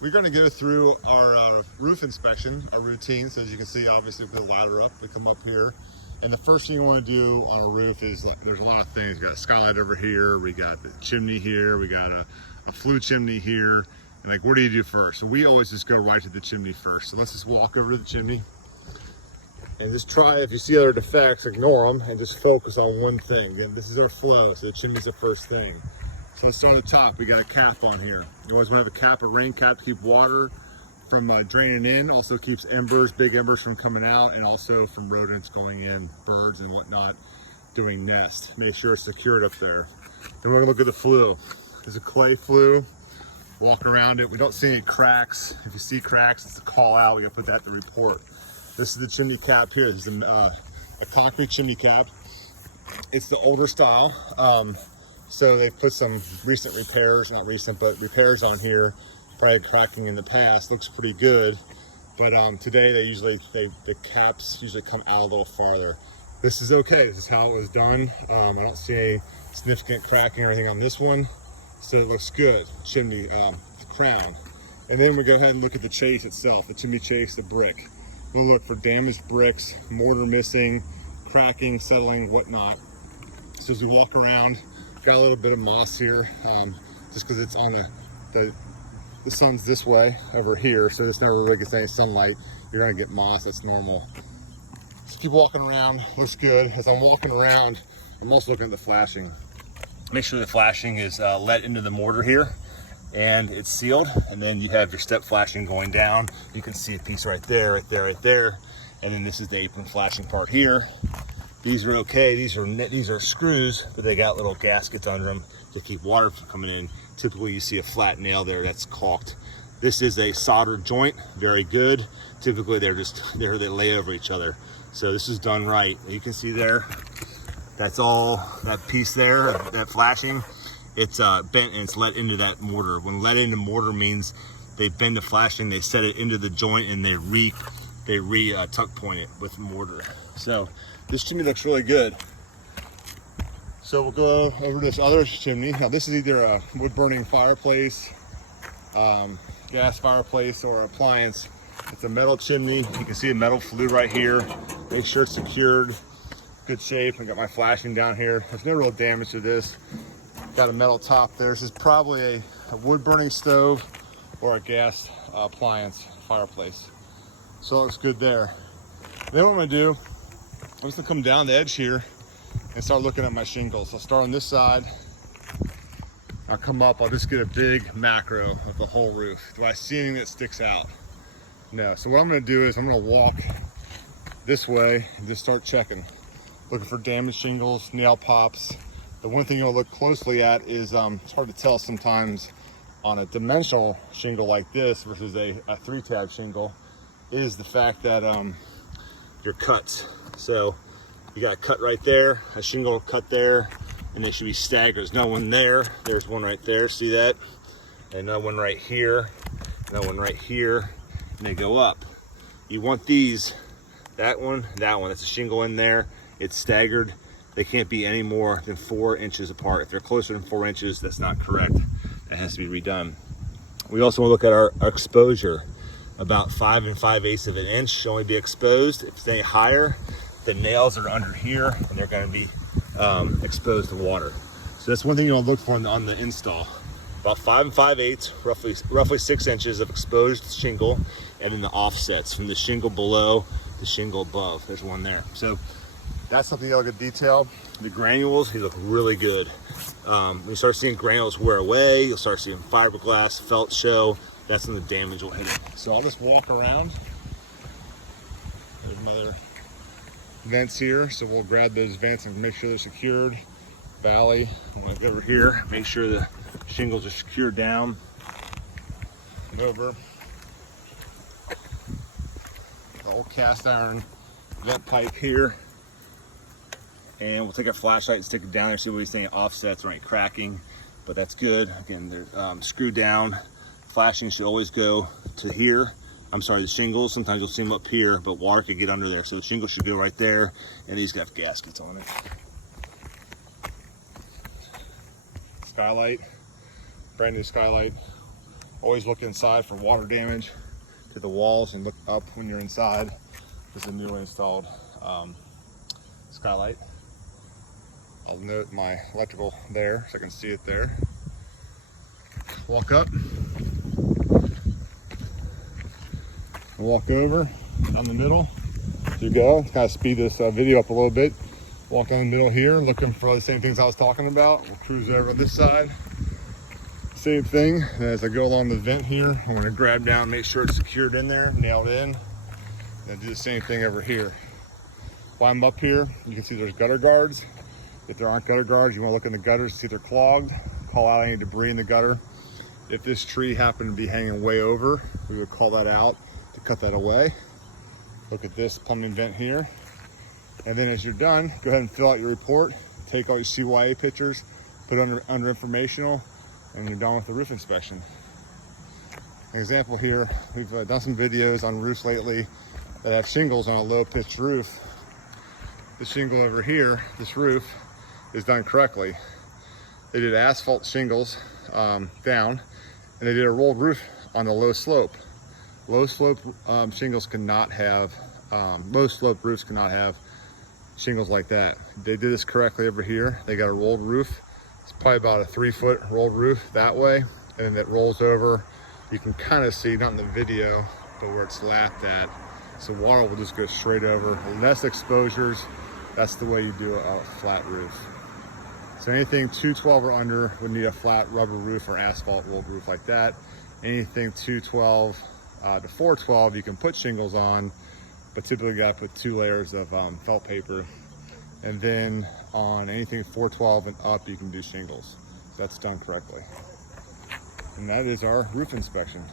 We're going to go through our roof inspection, our routine. So as you can see, obviously we put the ladder up, we come up here. And the first thing you want to do on a roof is, there's a lot of things. We got a skylight over here, we got the chimney here, we got a flue chimney here. And like, what do you do first? So we always just go right to the chimney first. So let's just walk over to the chimney and just try, if you see other defects, ignore them and just focus on one thing. Again, this is our flow, so the chimney's the first thing. So let's start at the top. We got a cap on here. You always want to have a cap, a rain cap, to keep water from draining in. Also keeps embers, big embers, from coming out, and also from rodents going in, birds and whatnot doing nest. Make sure it's secured up there. Then we're gonna look at the flue. There's a clay flue. Walk around it. We don't see any cracks. If you see cracks, it's a call out. We gotta put that in the report. This is the chimney cap here. This is a concrete chimney cap. It's the older style. So they put some recent repairs, not recent, but repairs on here. Probably cracking in the past. Looks pretty good. But today the caps usually come out a little farther. This is okay. This is how it was done. I don't see any significant cracking or anything on this one. So it looks good. Chimney, crown. And then we go ahead and look at the chase itself, the chimney chase, the brick. We'll look for damaged bricks, mortar missing, cracking, settling, whatnot. So as we walk around, got a little bit of moss here, just because it's on the sun's this way over here, so this never really gets any sunlight. You're gonna get moss, that's normal. Just keep walking around, looks good. As I'm walking around, I'm also looking at the flashing. Make sure the flashing is let into the mortar here and it's sealed, and then you have your step flashing going down. You can see a piece right there, right there, right there. And then this is the apron flashing part here. These are okay. These are screws, but they got little gaskets under them to keep water from coming in. Typically you see a flat nail there that's caulked. This is a soldered joint, very good. Typically they lay over each other. So this is done right. You can see there, that's all, that piece there, that flashing, it's bent and it's let into that mortar. When let into mortar means they bend the flashing, they set it into the joint, and they tuck point it with mortar. So this chimney looks really good. So we'll go over this other chimney. Now this is either a wood burning fireplace, gas fireplace, or appliance. It's a metal chimney. You can see a metal flue right here. Make sure it's secured, good shape. I got my flashing down here. There's no real damage to this. Got a metal top there. This is probably a wood burning stove or a gas appliance fireplace. So it looks good there. Then what I'm gonna do, I'm just gonna come down the edge here and start looking at my shingles. I'll start on this side. I'll come up, I'll just get a big macro of the whole roof. Do I see anything that sticks out? No. So what I'm gonna do is I'm gonna walk this way and just start checking. Looking for damaged shingles, nail pops. The one thing you'll look closely at is, it's hard to tell sometimes on a dimensional shingle like this versus a 3-tab shingle, is the fact that your cuts. So you got a cut right there, a shingle cut there, and they should be staggered. There's no one there. There's one right there, see that? And another one right here, another one right here, and they go up. You want these, that one, that's a shingle in there, it's staggered. They can't be any more than 4 inches apart. If they're closer than 4 inches, that's not correct. That has to be redone. We also want to look at our exposure. About 5 5/8 of an inch should only be exposed. If it's any higher, the nails are under here and they're going to be exposed to water. So that's one thing you want to look for on the install. About 5 5/8, roughly 6 inches of exposed shingle, and then the offsets from the shingle below to shingle above. There's one there. So that's something you'll get detailed. The granules, they look really good. When you start seeing granules wear away, you'll start seeing fiberglass, felt show. That's when the damage will hit it. So I'll just walk around. There's another vents here. So we'll grab those vents and make sure they're secured. Valley, I'm gonna go over here, make sure the shingles are secured down. And over. The old cast iron vent pipe here. And we'll take our flashlight and stick it down there, see if we see any offsets or any cracking, but that's good. Again, they're screwed down. Flashing should always go to here. I'm sorry, the shingles, sometimes you'll see them up here, but water could get under there. So the shingle should go right there, and these got gaskets on it. Skylight, brand new skylight. Always look inside for water damage to the walls and look up when you're inside. There's a newly installed skylight. I'll note my electrical there so I can see it there. Walk up, walk over down the middle. There you go. Kind of speed this video up a little bit. Walk down the middle here, looking for the same things I was talking about. We'll cruise over on this side. Same thing. And as I go along the vent here, I'm going to grab down, make sure it's secured in there, nailed in. And do the same thing over here. While I'm up here, you can see there's gutter guards. If there aren't gutter guards, you want to look in the gutters to see if they're clogged. Call out any debris in the gutter. If this tree happened to be hanging way over, we would call that out to cut that away. Look at this plumbing vent here. And then as you're done, go ahead and fill out your report. Take all your CYA pictures, put it under informational, and you're done with the roof inspection. An example here, we've done some videos on roofs lately that have shingles on a low pitched roof. The shingle over here, this roof, is done correctly. They did asphalt shingles down, and they did a rolled roof on the low slope. Low slope shingles cannot have, low slope roofs cannot have shingles like that. They did this correctly over here. They got a rolled roof. It's probably about a 3-foot rolled roof that way, and then it rolls over. You can kind of see, not in the video, but where it's lapped at. So water will just go straight over. Less exposures. That's the way you do a flat roof. So anything 212 or under would need a flat rubber roof or asphalt rolled roof like that. Anything 212 to 412, you can put shingles on, but typically you gotta put 2 layers of felt paper. And then on anything 412 and up, you can do shingles. That's done correctly. And that is our roof inspection.